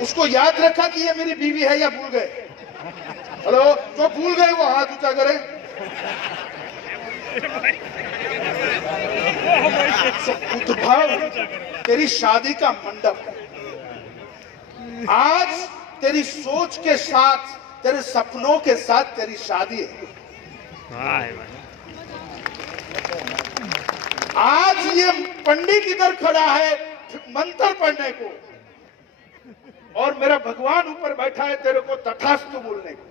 उसको याद रखा कि ये मेरी बीवी है या भूल गए? हेलो, जो भूल गए वो हाथ ऊंचा करे। उद्भव तेरी शादी का मंडप है। आज तेरी सोच के साथ, तेरे सपनों के साथ तेरी शादी है। आज ये पंडित इधर खड़ा है मंत्र पढ़ने को, और मेरा भगवान ऊपर बैठा है तेरे को तथास्तु बोलने को।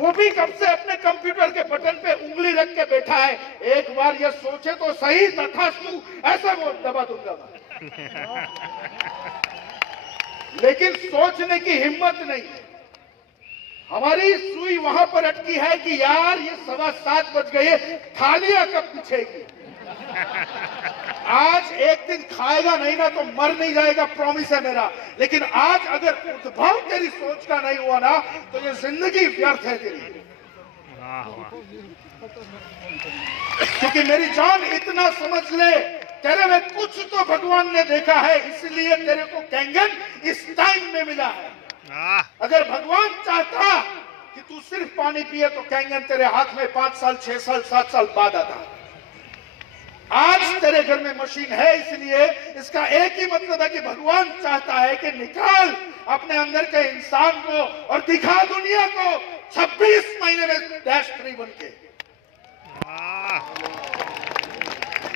वो भी कब से अपने कंप्यूटर के बटन पे उंगली रख के बैठा है। एक बार ये सोचे तो सही, तथास्तु ऐसा वो दबा दूंगा, लेकिन सोचने की हिम्मत नहीं। हमारी सुई वहां पर अटकी है कि यार ये 7:15 बज गए, थालियां कब बिछेगी। आज एक दिन खाएगा नहीं ना तो मर नहीं जाएगा, प्रॉमिस है मेरा। लेकिन आज अगर उद्भव तेरी सोच का नहीं हुआ ना तो ये जिंदगी व्यर्थ है तेरी। क्योंकि मेरी जान इतना समझ ले, तेरे में कुछ तो भगवान ने देखा है, इसलिए तेरे को कैंगन इस टाइम में मिला है। अगर भगवान चाहता कि तू सिर्फ पानी पिए तो कैंगन तेरे हाथ में 5 साल, 6 साल, 7 साल बाद आता। आज तेरे घर में मशीन है, इसलिए इसका एक ही मतलब है कि भगवान चाहता है कि निकाल अपने अंदर के इंसान को और दिखा दुनिया को 26 महीने में -3 बन के।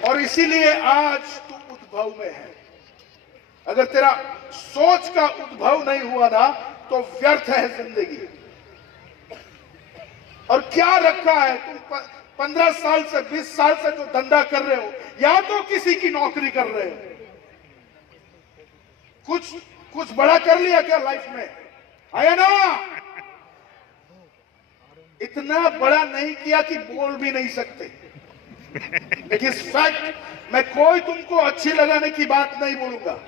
और इसीलिए आज तू उद्भव में है। अगर तेरा सोच का उद्भव नहीं हुआ ना तो व्यर्थ है जिंदगी। और क्या रखा है तुम 15 साल से 20 साल से जो धंधा कर रहे हो, या तो किसी की नौकरी कर रहे हो। कुछ बड़ा कर लिया क्या लाइफ में? आया ना? इतना बड़ा नहीं किया कि बोल भी नहीं सकते। लेकिन फैक्ट, मैं कोई तुमको अच्छी लगाने की बात नहीं बोलूंगा।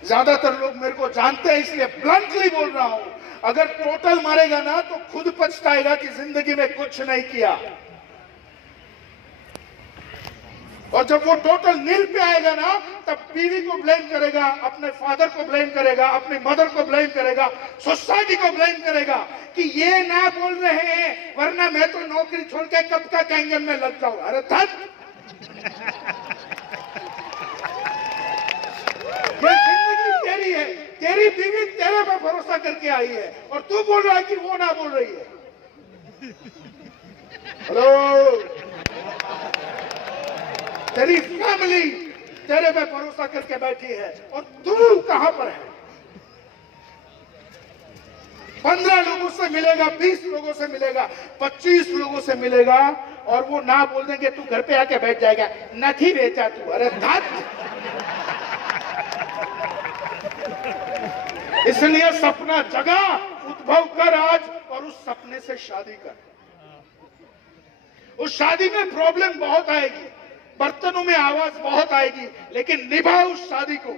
ज्यादातर लोग मेरे को जानते हैं, इसलिए ब्लंटली बोल रहा हूं। अगर टोटल मारेगा ना तो खुद पछताएगा कि जिंदगी में कुछ नहीं किया। और जब वो टोटल नील पे आएगा ना तब बीवी को ब्लेम करेगा, अपने फादर को ब्लेम करेगा, अपनी मदर को ब्लेम करेगा, सोसाइटी को ब्लेम करेगा कि ये ना बोल रहे हैं वरना मैं तो नौकरी छोड़ के कब का कैंगन में लग जाऊं। अरे धत, ये जिंदगी तेरी है, तेरी बीवी तेरे पे भरोसा करके आई है और तू बोल रहा है कि वो ना बोल रही है। हेलो, तेरी फैमिली तेरे पे भरोसा करके बैठी है और तू कहां पर है? 15 लोगों से मिलेगा, 20 लोगों से मिलेगा, 25 लोगों से मिलेगा और वो ना बोल देंगे तू घर पे आके बैठ जाएगा, नहीं बेचा तू। अरे धत, इसलिए सपना जगा, उद्भव कर आज और उस सपने से शादी कर। उस शादी में प्रॉब्लम बहुत आएगी, बर्तनों में आवाज बहुत आएगी, लेकिन निभा उस शादी को।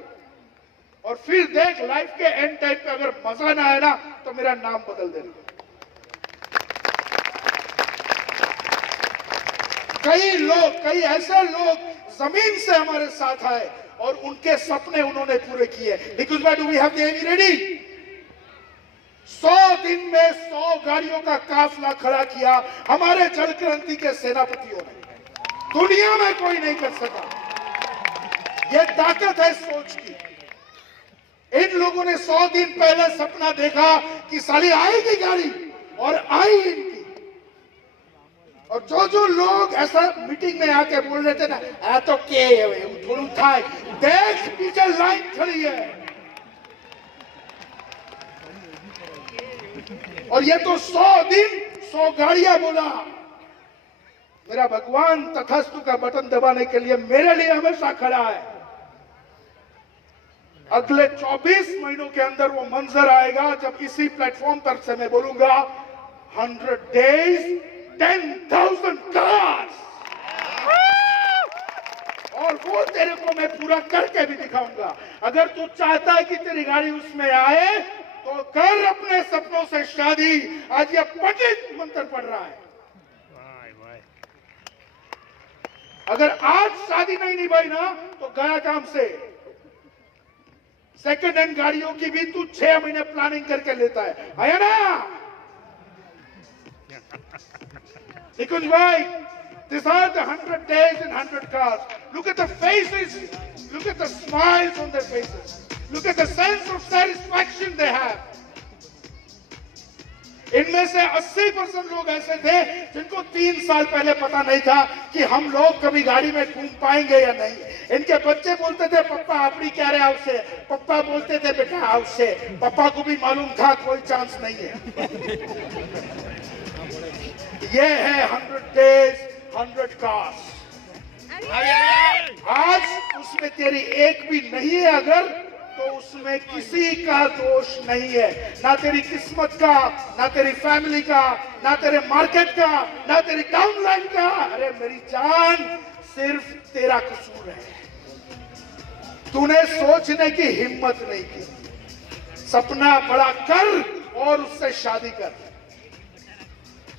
और फिर देख लाइफ के एंड टाइम पे अगर मजा ना आए ना तो मेरा नाम बदल देना। कई ऐसे लोग जमीन से हमारे साथ आए और उनके सपने उन्होंने पूरे किए। Because why do we have the AV ready? 100 दिन में 100 गाड़ियों का काफिला खड़ा किया हमारे जल क्रांति के सेनापतियों ने। दुनिया में कोई नहीं कर सका। यह ताकत है सोच की। इन लोगों ने 100 दिन पहले सपना देखा कि साली आएगी गाड़ी, और आई इनकी। और जो लोग ऐसा मीटिंग में आके बोल रहे थे ना, आ तो के थोड़ा था, देख पीछे लाइन खड़ी है। और ये तो 100 दिन 100 गाड़ियां बोला। मेरा भगवान तथास्तु का बटन दबाने के लिए मेरे लिए हमेशा खड़ा है। अगले 24 महीनों के अंदर वो मंजर आएगा जब इसी प्लेटफॉर्म पर से मैं बोलूंगा 100 days 10,000 cars, और वो तेरे को मैं पूरा करके भी दिखाऊंगा। अगर तू चाहता है कि तेरी गाड़ी उसमें आए तो कर अपने सपनों से शादी। आज ये पंडित मंत्र पढ़ रहा है। अगर आज शादी नहीं निभाई ना तो गया काम से। सेकंड हैंड गाड़ियों की भी तू 6 महीने प्लानिंग करके लेता है, आया ना निकुंज भाई? These are the 100 days and 100 cars. Look at the faces. Look at the smiles on their faces. Look at the sense of satisfaction they have. इनमें से 80% लोग ऐसे थे जिनको 3 साल पहले पता नहीं था कि हम लोग कभी गाड़ी में घूम पाएंगे या नहीं। इनके बच्चे बोलते थे पप्पा अपनी क्या रहे हाउस से, पप्पा बोलते थे बेटा हाउस से। पप्पा को भी मालूम था कोई चांस नहीं है। ये है 100 days 100 cars। आज उसमें तेरी एक भी नहीं है अगर, तो उसमें किसी का दोष नहीं है, ना तेरी किस्मत का, ना तेरी फैमिली का, ना तेरे मार्केट का, ना तेरी डाउनलाइन का। अरे मेरी जान, सिर्फ तेरा कसूर है। तूने सोचने की हिम्मत नहीं की। सपना बड़ा कर और उससे शादी कर।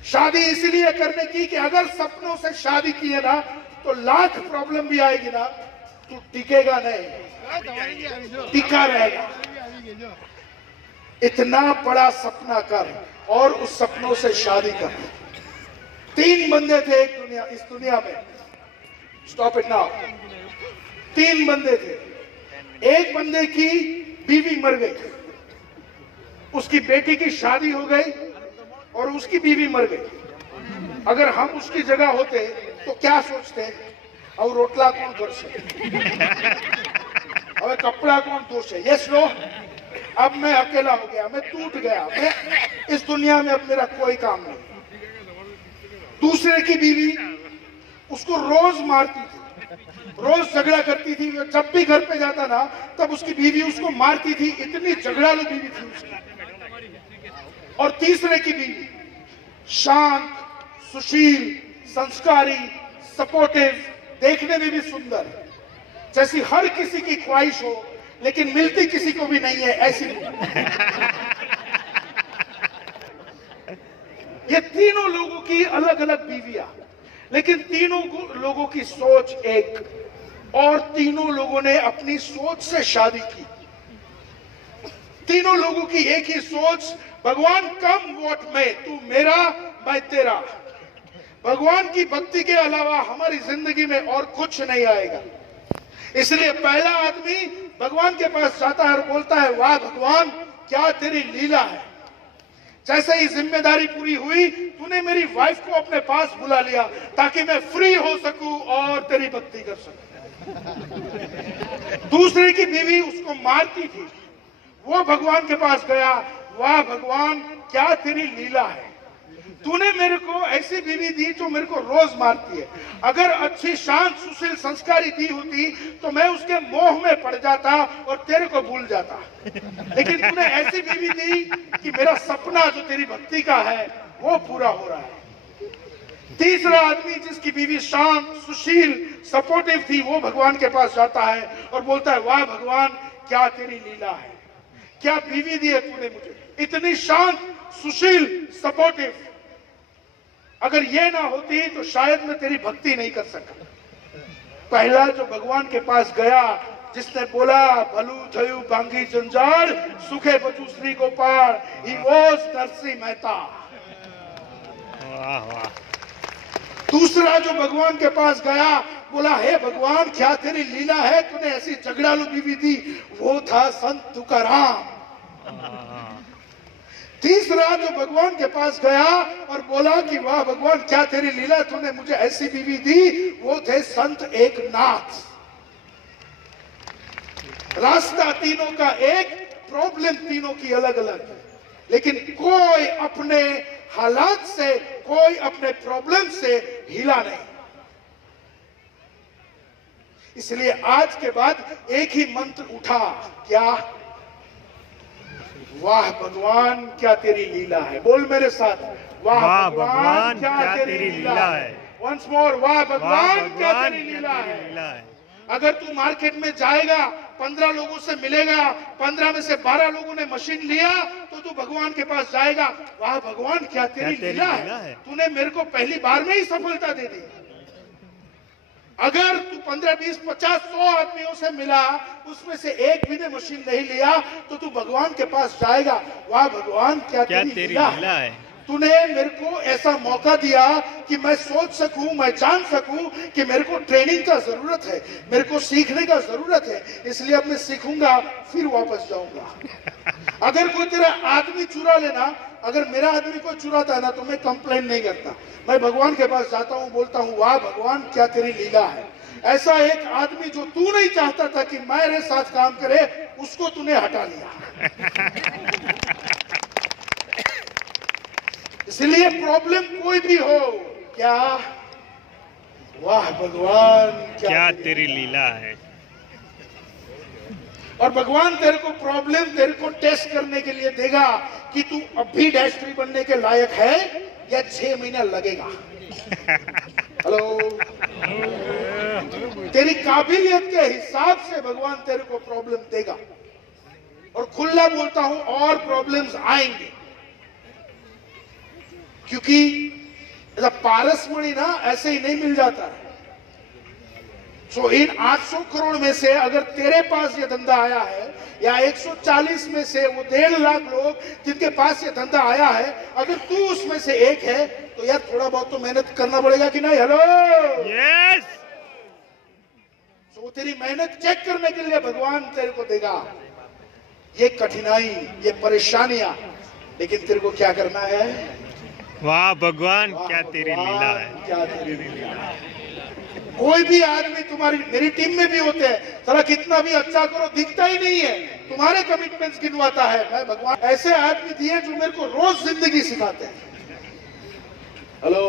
शादी इसलिए करने की कि अगर सपनों से शादी की है ना तो लाख प्रॉब्लम भी आएगी ना, तू टिकेगा नहीं, टिका रहेगा। इतना बड़ा सपना कर और उस सपनों से शादी कर। 3 बंदे थे इस दुनिया में। Stop it now. 3 बंदे थे। एक बंदे की बीवी मर गई, उसकी बेटी की शादी हो गई और उसकी बीवी मर गई। अगर हम उसकी जगह होते तो क्या सोचते? और रोटला कौन कर से, अब कपड़ा कौन धोसे? Yes no. अब मैं अकेला हो गया, मैं टूट गया, मैं इस दुनिया में अब मेरा कोई काम नहीं। दूसरे की बीवी उसको रोज मारती थी, रोज झगड़ा करती थी। जब भी घर पे जाता ना तब उसकी बीवी उसको मारती थी, इतनी झगड़ालू बीवी थी उसकी। और तीसरे की बीवी शांत, सुशील, संस्कारी, सपोर्टिव, देखने में भी सुंदर, जैसी हर किसी की ख्वाहिश हो लेकिन मिलती किसी को भी नहीं है, ऐसी। ये तीनों लोगों की अलग अलग बीवियां, लेकिन तीनों लोगों की सोच एक, और तीनों लोगों ने अपनी सोच से शादी की। तीनों लोगों की एक ही सोच, भगवान कम वॉट में, तू मेरा मैं तेरा। भगवान की भक्ति के अलावा हमारी जिंदगी में और कुछ नहीं आएगा। इसलिए पहला आदमी भगवान के पास जाता है और बोलता है, वाह भगवान क्या तेरी लीला है। जैसे ही जिम्मेदारी पूरी हुई, तूने मेरी वाइफ को अपने पास बुला लिया ताकि मैं फ्री हो सकूं और तेरी भक्ति कर सकूं। दूसरे की बीवी उसको मारती थी, वो भगवान के पास गया, वाह भगवान क्या तेरी लीला है। तूने मेरे को ऐसी बीवी दी जो मेरे को रोज मारती है। अगर अच्छी, शांत, सुशील, संस्कारी दी होती तो मैं उसके मोह में पड़ जाता और तेरे को भूल जाता। लेकिन तूने ऐसी बीवी दी कि मेरा सपना जो तेरी भक्ति का है वो पूरा हो रहा है। तीसरा आदमी जिसकी बीवी शांत, सुशील, सपोर्टिव थी, वो भगवान के पास जाता है और बोलता है, वाह भगवान क्या तेरी लीला है, क्या बीवी दी है तूने मुझे, इतनी शांत, सुशील, सपोर्टिव। अगर ये ना होती तो शायद मैं तेरी भक्ति नहीं कर सकता। पहला जो भगवान के पास गया, जिसने बोला, भलू थयु बांगी जंजाल, सुखे बचू श्री गोपाल, ही वाज नरसिंह मेहता। दूसरा जो भगवान के पास गया, बोला, हे भगवान क्या तेरी लीला है, तूने ऐसी झगड़ालू बीवी दी, वो था संत तुकाराम। तीसरा जो भगवान के पास गया और बोला कि वाह भगवान क्या तेरी लीला, तूने मुझे ऐसी बीवी दी, वो थे संत एकनाथ। रास्ता तीनों का एक, प्रॉब्लम तीनों की अलग अलग, लेकिन कोई अपने हालात से, कोई अपने प्रॉब्लम से हिला नहीं। इसलिए आज के बाद एक ही मंत्र उठा, क्या? वाह भगवान क्या तेरी लीला है। बोल मेरे साथ, वाह भगवान क्या तेरी लीला है। वंस मोर, वाह भगवान क्या तेरी लीला है। अगर तू मार्केट में जाएगा, 15 लोगों से मिलेगा, 15 में से 12 लोगों ने मशीन लिया, तो तू भगवान के पास जाएगा, वाह भगवान क्या तेरी लीला है, तूने मेरे को पहली बार में ही सफलता दे दी। अगर तू 15, 20, 50, 100 आदमियों से मिला, उसमें से एक भी ने मशीन नहीं लिया, तो तू भगवान के पास जाएगा, वाह भगवान क्या तेरी लीला है। तूने मेरे को ऐसा मौका दिया कि मैं सोच सकूं, मैं जान सकूं कि मेरे को ट्रेनिंग का जरूरत है, मेरे को सीखने का जरूरत है, इसलिए अब मैं सीखूंगा, फिर वापस जाऊंगा। अगर कोई तेरा आदमी चुरा लेना, अगर मेरा आदमी कोई चुराता है ना, तो मैं कंप्लेन नहीं करता, मैं भगवान के पास जाता हूं, बोलता हूं वाह भगवान क्या तेरी लीला है। ऐसा एक आदमी जो तू नहीं चाहता था कि मेरे साथ काम करे, उसको तूने हटा लिया। इसलिए प्रॉब्लम कोई भी हो, क्या वाह भगवान क्या तेरी लीला है। और भगवान तेरे को प्रॉब्लम, तेरे को टेस्ट करने के लिए देगा कि तू अभी डैशरी बनने के लायक है या 6 महीना लगेगा। हेलो, तेरी काबिलियत के हिसाब से भगवान तेरे को प्रॉब्लम देगा। और खुला बोलता हूं, और प्रॉब्लम्स आएंगे, क्योंकि पारस मणि ना ऐसे ही नहीं मिल जाता है। सो इन 800 करोड़ में से अगर तेरे पास ये धंधा आया है, या 140 में से वो 1.5 लाख लोग जिनके पास ये धंधा आया है, अगर तू उसमें से एक है, तो यार थोड़ा बहुत तो मेहनत करना पड़ेगा कि नहीं। Hello, yes. सो तेरी मेहनत चेक करने के लिए भगवान तेरे को देगा ये कठिनाई, ये परेशानियां, लेकिन तेरे को क्या करना है। वाह भगवान क्या तेरी लीला है, क्या तेरी लीला है। कोई भी आदमी तुम्हारी, मेरी टीम में भी होते हैं, साला कितना भी अच्छा करो दिखता ही नहीं है, तुम्हारे कमिटमेंट्स गिनवाता है। मैं भगवान ऐसे आदमी दिए जो मेरे को रोज जिंदगी सिखाते हैं। हेलो,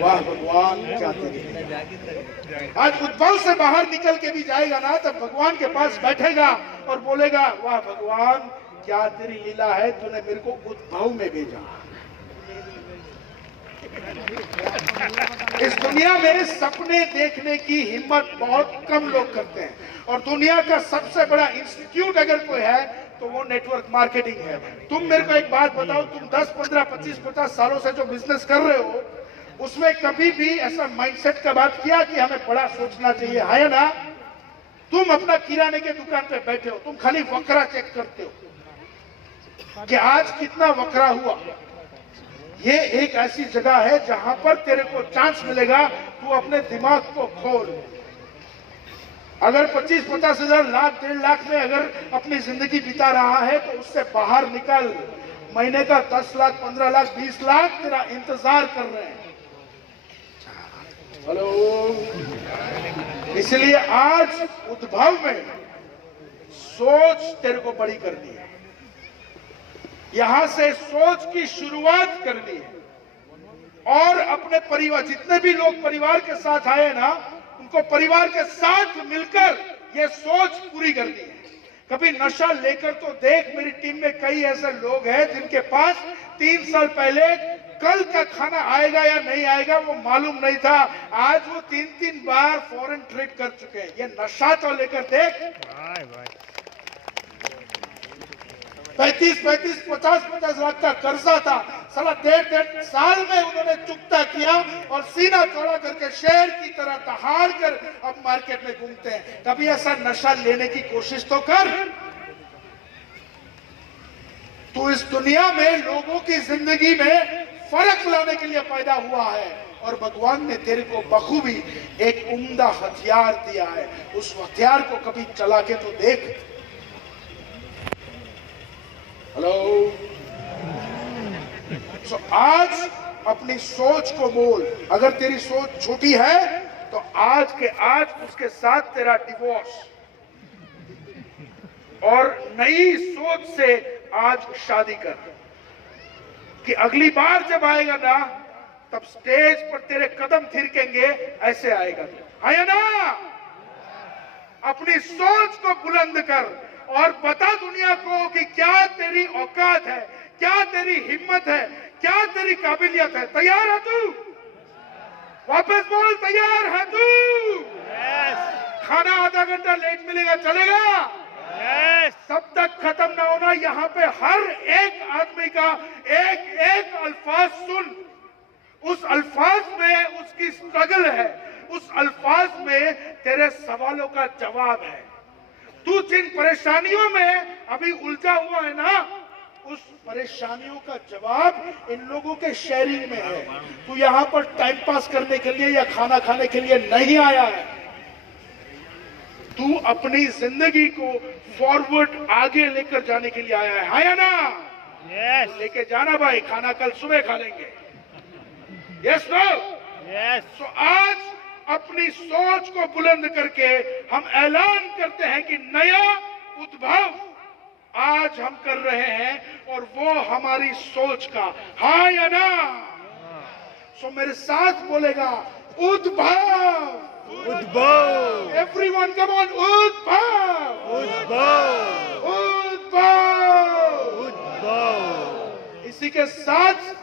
वाह भगवान क्या तेरी लीला। आज उद्भव से बाहर निकल के भी जाएगा ना, तब भगवान के पास बैठेगा और बोलेगा वाह भगवान क्या तेरी लीला है, तूने मेरे को उद्भव में भेजा। इस दुनिया में सपने देखने की हिम्मत बहुत कम लोग करते हैं, और दुनिया का सबसे बड़ा इंस्टीट्यूट अगर कोई है तो वो नेटवर्क मार्केटिंग है। तुम मेरे को एक बात बताओ, तुम 10, 15, 25, 50 सालों से जो बिजनेस कर रहे हो, उसमें कभी भी ऐसा माइंडसेट का बात किया कि हमें बड़ा सोचना चाहिए, है ना। तुम अपना किराने के दुकान पे बैठे हो, तुम खाली वकरा चेक करते हो कि आज कितना वकरा हुआ। ये एक ऐसी जगह है जहां पर तेरे को चांस मिलेगा, तू अपने दिमाग को खोल। अगर 25-50 हजार, लाख, 1.5 लाख में अगर अपनी जिंदगी बिता रहा है, तो उससे बाहर निकल। महीने का 10 लाख, 15 लाख, 20 लाख तेरा इंतजार कर रहे हैं। हेलो, इसलिए आज उद्भव में सोच तेरे को बड़ी करनी है, यहां से सोच की शुरुआत करनी है, और अपने परिवार, जितने भी लोग परिवार के साथ आए ना, उनको परिवार के साथ मिलकर ये सोच पूरी करनी है। कभी नशा लेकर तो देख, मेरी टीम में कई ऐसे लोग हैं जिनके पास 3 साल पहले कल का खाना आएगा या नहीं आएगा वो मालूम नहीं था, आज वो 3-3 बार फॉरेन ट्रिप कर चुके हैं। ये नशा तो लेकर देख, 35-35, 50-50 लाख का कर्जा था, साला 1.5 साल में उन्होंने चुकता किया, और सीना चौड़ा करके शेर की तरह दहाड़ कर अब मार्केट में घूमते हैं। कभी ऐसा नशा लेने की कोशिश तो कर। तो इस दुनिया में लोगों की जिंदगी में फर्क लाने के लिए पैदा हुआ है, और भगवान ने तेरे को बखूबी एक उम्दा हथियार दिया है। उस हथियार को कभी चला के तो देख। हेलो, तो आज अपनी सोच को बोल। अगर तेरी सोच छोटी है तो आज के आज उसके साथ तेरा डिवोर्स, और नई सोच से आज शादी कर, कि अगली बार जब आएगा ना, तब स्टेज पर तेरे कदम थिरकेंगे, ऐसे आएगा, है ना। अपनी सोच को बुलंद कर और बता दुनिया को कि क्या तेरी औकात है, क्या तेरी हिम्मत है, क्या तेरी काबिलियत है। तैयार है तू? वापस बोल, तैयार है तू? खाना आधा घंटा लेट मिलेगा, चलेगा? तब तक खत्म ना होना। यहाँ पे हर एक आदमी का एक एक अल्फाज सुन, उस अल्फाज में उसकी स्ट्रगल है, उस अल्फाज में तेरे सवालों का जवाब है। तू जिन परेशानियों में अभी उलझा हुआ है ना, उस परेशानियों का जवाब इन लोगों के शेयरिंग में है। तू यहाँ पर टाइम पास करने के लिए या खाना खाने के लिए नहीं आया है। तू अपनी जिंदगी को फॉरवर्ड आगे लेकर जाने के लिए आया है या ना? यस लेके जाना भाई, खाना कल सुबह खा लेंगे। Yes no? यस तो आज अपनी सोच को बुलंद करके हम ऐलान करते हैं कि नया उद्भव आज हम कर रहे हैं और वो हमारी सोच का, हाँ या ना? सो मेरे साथ बोलेगा उद्भव। उद्भव एवरीवन कम ऑन, उद्भव उद्भव उद्भव। उद्भव। इसी के साथ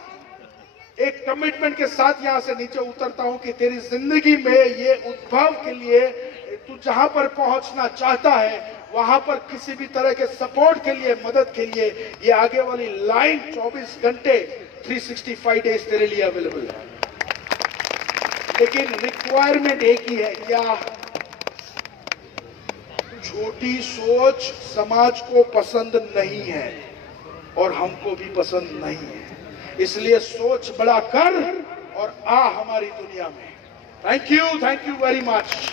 एक कमिटमेंट के साथ यहां से नीचे उतरता हूं कि तेरी जिंदगी में ये उद्भव के लिए तू जहां पर पहुंचना चाहता है वहां पर किसी भी तरह के सपोर्ट के लिए, मदद के लिए ये आगे वाली लाइन 24 घंटे 365 डेज तेरे लिए अवेलेबल है। लेकिन रिक्वायरमेंट एक ही है, क्या? छोटी सोच समाज को पसंद नहीं है और हमको भी पसंद नहीं है। इसलिए सोच बड़ा कर और आ हमारी दुनिया में। Thank you very much.